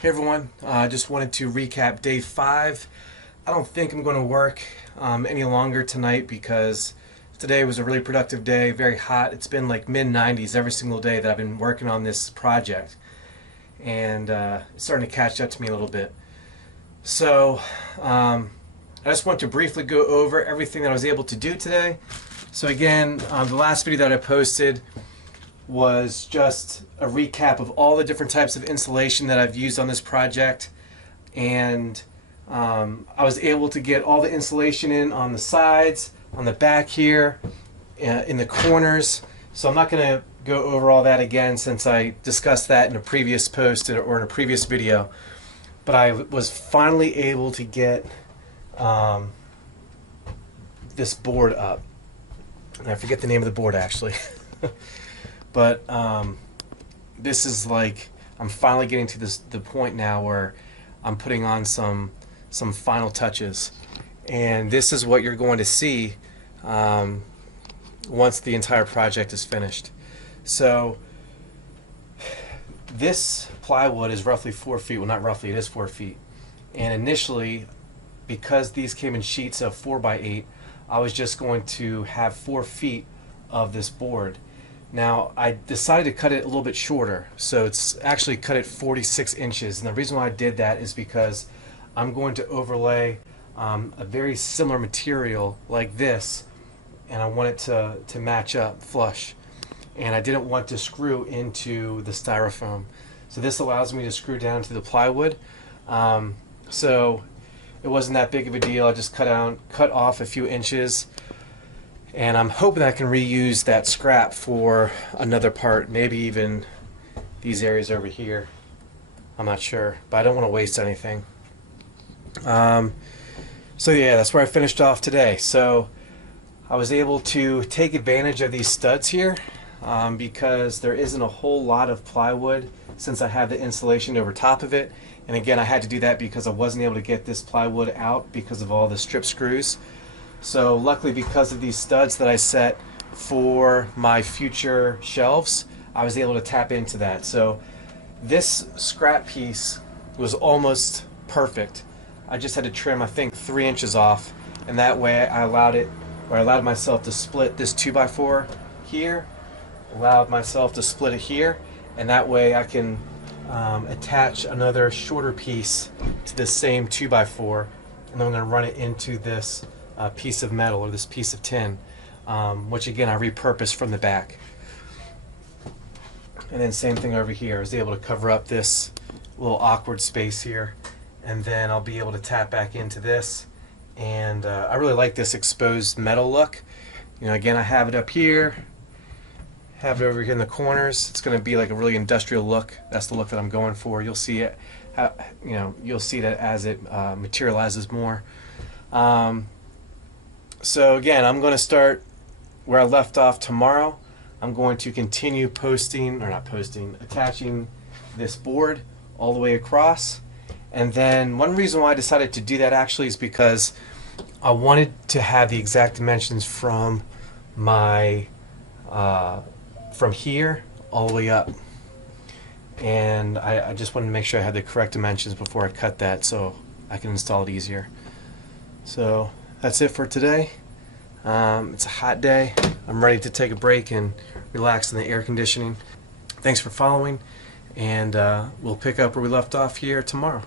Hey everyone, I just wanted to recap day 5. I don't think I'm going to work any longer tonight because today was a really productive day, very hot. It's been like mid 90s every single day that I've been working on this project, and it's starting to catch up to me a little bit. So I just want to briefly go over everything that I was able to do today. So again, the last video that I posted was just a recap of all the different types of insulation that I've used on this project, and I was able to get all the insulation in on the sides, on the back here, in the corners. So I'm not going to go over all that again since I discussed that in a previous post or in a previous video. But I was finally able to get this board up. And I forget the name of the board actually. But this is like, I'm finally getting to the point now where I'm putting on some final touches, and this is what you're going to see once the entire project is finished. So this plywood is roughly 4 feet. Well, not roughly, it is 4 feet. And initially, because these came in sheets of 4x8, I was just going to have 4 feet of this board. Now I decided to cut it a little bit shorter, so it's actually cut it 46 inches, and the reason why I did that is because I'm going to overlay a very similar material like this, and I want it to match up flush, and I didn't want to screw into the styrofoam, so this allows me to screw down to the plywood. So it wasn't that big of a deal. I just cut off a few inches, and I'm hoping I can reuse that scrap for another part, maybe even these areas over here. I'm not sure, but I don't want to waste anything. So yeah, that's where I finished off today. So I was able to take advantage of these studs here because there isn't a whole lot of plywood since I have the insulation over top of it. And again, I had to do that because I wasn't able to get this plywood out because of all the strip screws. So luckily, because of these studs that I set for my future shelves, I was able to tap into that. So this scrap piece was almost perfect. I just had to trim, I think, 3 inches off, and that way I allowed myself to split this 2x4 here, allowed myself to split it here, and that way I can attach another shorter piece to the same 2x4, and then I'm going to run it into this piece of metal, or this piece of tin, which again I repurposed from the back. And then same thing over here. I was able to cover up this little awkward space here, and then I'll be able to tap back into this. And I really like this exposed metal look. You know, again, I have it up here, have it over here in the corners. It's going to be like a really industrial look. That's the look that I'm going for. You'll see it. You'll see that as it materializes more. So again, I'm going to start where I left off tomorrow. I'm going to continue attaching this board all the way across. And then one reason why I decided to do that actually is because I wanted to have the exact dimensions from my from here all the way up. And I just wanted to make sure I had the correct dimensions before I cut that so I can install it easier. So that's it for today. It's a hot day. I'm ready to take a break and relax in the air conditioning. Thanks for following, and we'll pick up where we left off here tomorrow.